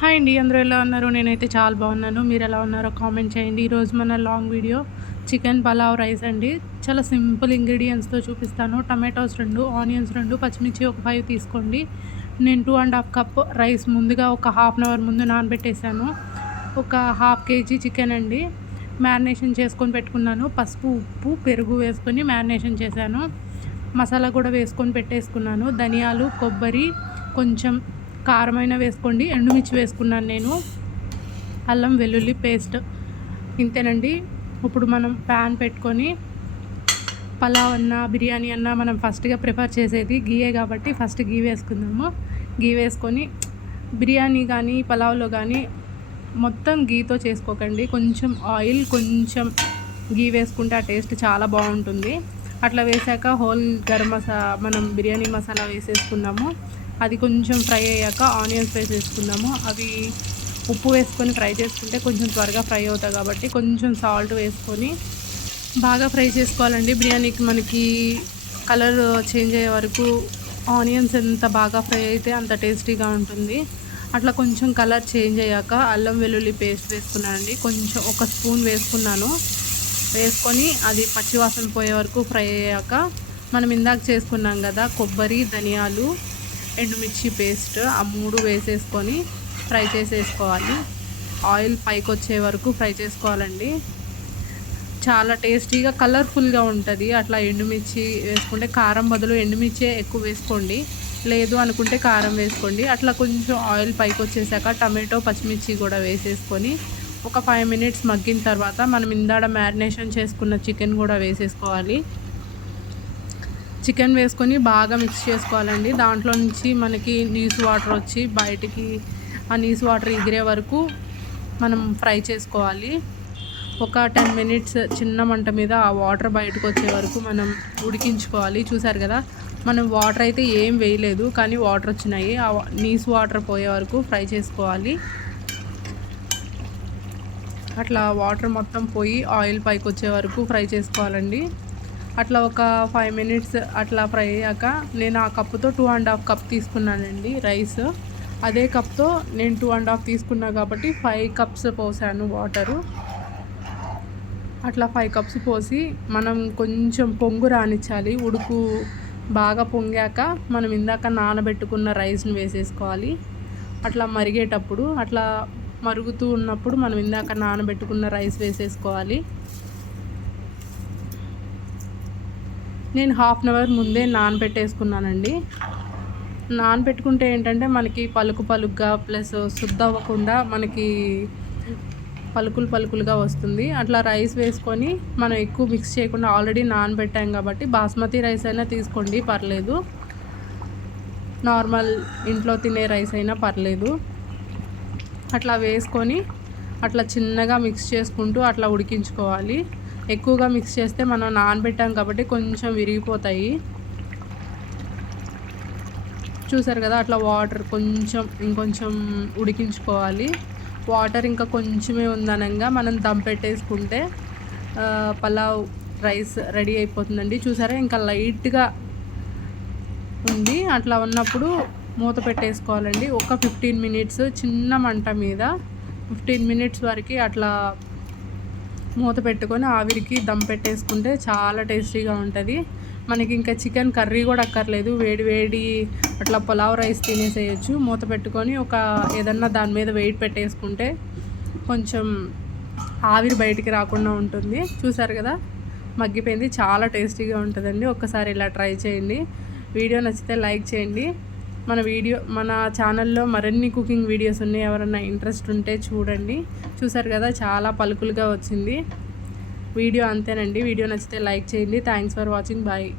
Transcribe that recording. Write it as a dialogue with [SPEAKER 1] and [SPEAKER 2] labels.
[SPEAKER 1] Hi అండి అందరూ ఎలా ఉన్నారు? నేనైతే చాలా బాగున్నాను. మీరు ఎలా ఉన్నారో కామెంట్ చేయండి. ఈరోజు మన long video chicken pulao rice అండి. చాలా సింపుల్ ఇంగ్రీడియంట్స్తో చూపిస్తాను. టమాటోస్ రెండు ఆనియన్స్ రెండు పచ్చిమిర్చి ఒక ఫైవ్ తీసుకోండి. నేను two and half cup rice ముందుగా ఒక హాఫ్ అన్ అవర్ ముందు నానబెట్టేశాను. ఒక హాఫ్ కేజీ చికెన్ అండి. మ్యారినేషన్ చేసుకొని పెట్టుకున్నాను. పసుపు ఉప్పు పెరుగు వేసుకొని మ్యారినేషన్ చేశాను. మసాలా కూడా వేసుకొని పెట్టేసుకున్నాను. ధనియాలు కొబ్బరి కొంచెం కారమైన వేసుకోండి ఎండుమిర్చి వేసుకున్నాను నేను. అల్లం వెల్లుల్లి పేస్ట్ ఇంతేనండి. ఇప్పుడు మనం ప్యాన్ పెట్టుకొని పలావ్ అన్న బిర్యానీ అన్న మనం ఫస్ట్గా ప్రిఫర్ చేసేది గీయే కాబట్టి ఫస్ట్ గీ వేసుకుందాము. గీ వేసుకొని బిర్యానీ కానీ పలావ్లో కానీ మొత్తం గీతో చేసుకోకండి. కొంచెం ఆయిల్ కొంచెం గీ వేసుకుంటే ఆ టేస్ట్ చాలా బాగుంటుంది. అట్లా వేసాక హోల్ గరం మసా మనం బిర్యానీ మసాలా వేసేసుకున్నాము. అది కొంచెం ఫ్రై అయ్యాక ఆనియన్స్ వేసేసుకుందాము అవి ఉప్పు వేసుకొని ఫ్రై చేసుకుంటే కొంచెం త్వరగా ఫ్రై అవుతాయి కాబట్టి కొంచెం సాల్ట్ వేసుకొని బాగా ఫ్రై చేసుకోవాలండి. బిర్యానీకి మనకి కలర్ చేంజ్ అయ్యే వరకు ఆనియన్స్ ఎంత బాగా ఫ్రై అయితే అంత టేస్టీగా ఉంటుంది. అట్లా కొంచెం కలర్ చేంజ్ అయ్యాక అల్లం వెల్లుల్లి పేస్ట్ వేసుకున్నానండి. కొంచెం ఒక స్పూన్ వేసుకున్నాను. వేసుకొని అది పచ్చివాసన పోయే వరకు ఫ్రై అయ్యాక మనం ఇందాక చేసుకున్నాం కదా కొబ్బరి ధనియాలు ఎండుమిర్చి పేస్ట్ ఆ మూడు వేసేసుకొని ఫ్రై చేసేసుకోవాలి. ఆయిల్ పైకి వచ్చే వరకు ఫ్రై చేసుకోవాలండి. చాలా టేస్టీగా కలర్ఫుల్గా ఉంటుంది. అట్లా ఎండుమిర్చి వేసుకుంటే కారం బదులు ఎండుమిర్చి ఎక్కువ వేసుకోండి. లేదు అనుకుంటే కారం వేసుకోండి. అట్లా కొంచెం ఆయిల్ పైకి వచ్చేసాక టమాటో పచ్చిమిర్చి కూడా వేసేసుకొని ఒక ఫైవ్ మినిట్స్ మగ్గిన తర్వాత మనం ఇందాడ మ్యారినేషన్ చేసుకున్న చికెన్ కూడా వేసేసుకోవాలి. చికెన్ వేసుకొని బాగా మిక్స్ చేసుకోవాలండి. దాంట్లో నుంచి మనకి నీసు వాటర్ వచ్చి బయటికి ఆ నీసు వాటర్ ఎగిరే వరకు మనం ఫ్రై చేసుకోవాలి. ఒక టెన్ మినిట్స్ చిన్న మంట మీద ఆ వాటర్ బయటకు వచ్చే వరకు మనం ఉడికించుకోవాలి. చూసారు కదా మనం వాటర్ అయితే ఏం వేయలేదు కానీ వాటర్ వచ్చినాయి. ఆ నీసు వాటర్ పోయే వరకు ఫ్రై చేసుకోవాలి. అట్లా వాటర్ మొత్తం పోయి ఆయిల్ పైకి వచ్చే వరకు ఫ్రై చేసుకోవాలండి. అట్లా ఒక ఫైవ్ మినిట్స్ అట్లా ఫ్రై అయ్యాక నేను ఆ కప్తో టూ అండ్ హాఫ్ కప్ తీసుకున్నానండి రైస్. అదే కప్తో నేను టూ అండ్ హాఫ్ తీసుకున్నా కాబట్టి ఫైవ్ కప్స్ పోసాను వాటరు. అట్లా ఫైవ్ కప్స్ పోసి మనం కొంచెం పొంగు రానిచ్చాలి. ఉడుకు బాగా పొంగాక మనం ఇందాక నానబెట్టుకున్న రైస్ని వేసేసుకోవాలి. అట్లా మరిగేటప్పుడు అట్లా మరుగుతూ ఉన్నప్పుడు మనం ఇందాక నానబెట్టుకున్న రైస్ వేసేసుకోవాలి. నేను హాఫ్ అన్ అవర్ ముందే నానబెట్టేసుకున్నానండి. నానబెట్టుకుంటే ఏంటంటే మనకి పలుకు పలుకుగా ప్లస్ శుద్ధ అవ్వకుండా మనకి పలుకులు పలుకులుగా వస్తుంది. అట్లా రైస్ వేసుకొని మనం ఎక్కువ మిక్స్ చేయకుండా ఆల్రెడీ నానబెట్టాం కాబట్టి బాస్మతి రైస్ అయినా తీసుకోండి పర్లేదు. నార్మల్ ఇంట్లో తినే రైస్ అయినా పర్లేదు. అట్లా వేసుకొని అట్లా చిన్నగా మిక్స్ చేసుకుంటూ అట్లా ఉడికించుకోవాలి. ఎక్కువగా మిక్స్ చేస్తే మనం నానబెట్టాం కాబట్టి కొంచెం విరిగిపోతాయి. చూసారు కదా అట్లా వాటర్ కొంచెం ఇంకొంచెం ఉడికించుకోవాలి. వాటర్ ఇంకా కొంచెమే ఉందనంగా మనం దమ్ పెట్టేసుకుంటే పలావ్ రైస్ రెడీ అయిపోతుందండి. చూసారా ఇంకా లైట్గా ఉంది. అట్లా ఉన్నప్పుడు మూత పెట్టేసుకోవాలండి. ఒక ఫిఫ్టీన్ మినిట్స్ చిన్న మంట మీద ఫిఫ్టీన్ మినిట్స్ వరకు అట్లా మూత పెట్టుకొని ఆవిరికి దమ్ పెట్టేసుకుంటే చాలా టేస్టీగా ఉంటుంది. మనకి ఇంకా చికెన్ కర్రీ కూడా అక్కర్లేదు. వేడి వేడి అట్లా పులావ్ రైస్ తినేసేయచ్చు. మూత పెట్టుకొని ఒక ఏదన్నా దాని మీద వెయిట్ పెట్టేసుకుంటే కొంచెం ఆవిరి బయటికి రాకుండా ఉంటుంది. చూసారు కదా? మగ్గిపోయింది. చాలా టేస్టీగా ఉంటుందండి. ఒక్కసారి ఇలా ట్రై చేయండి. వీడియో నచ్చితే లైక్ చేయండి. మన వీడియో మన ఛానల్లో మరిన్ని కుకింగ్ వీడియోస్ ఉన్నాయి. ఎవరన్నా ఇంట్రెస్ట్ ఉంటే చూడండి. చూసారు కదా చాలా పలుకులుగా వచ్చింది. వీడియో అంతేనండి. వీడియో నచ్చితే లైక్ చేయండి. Thanks for watching bye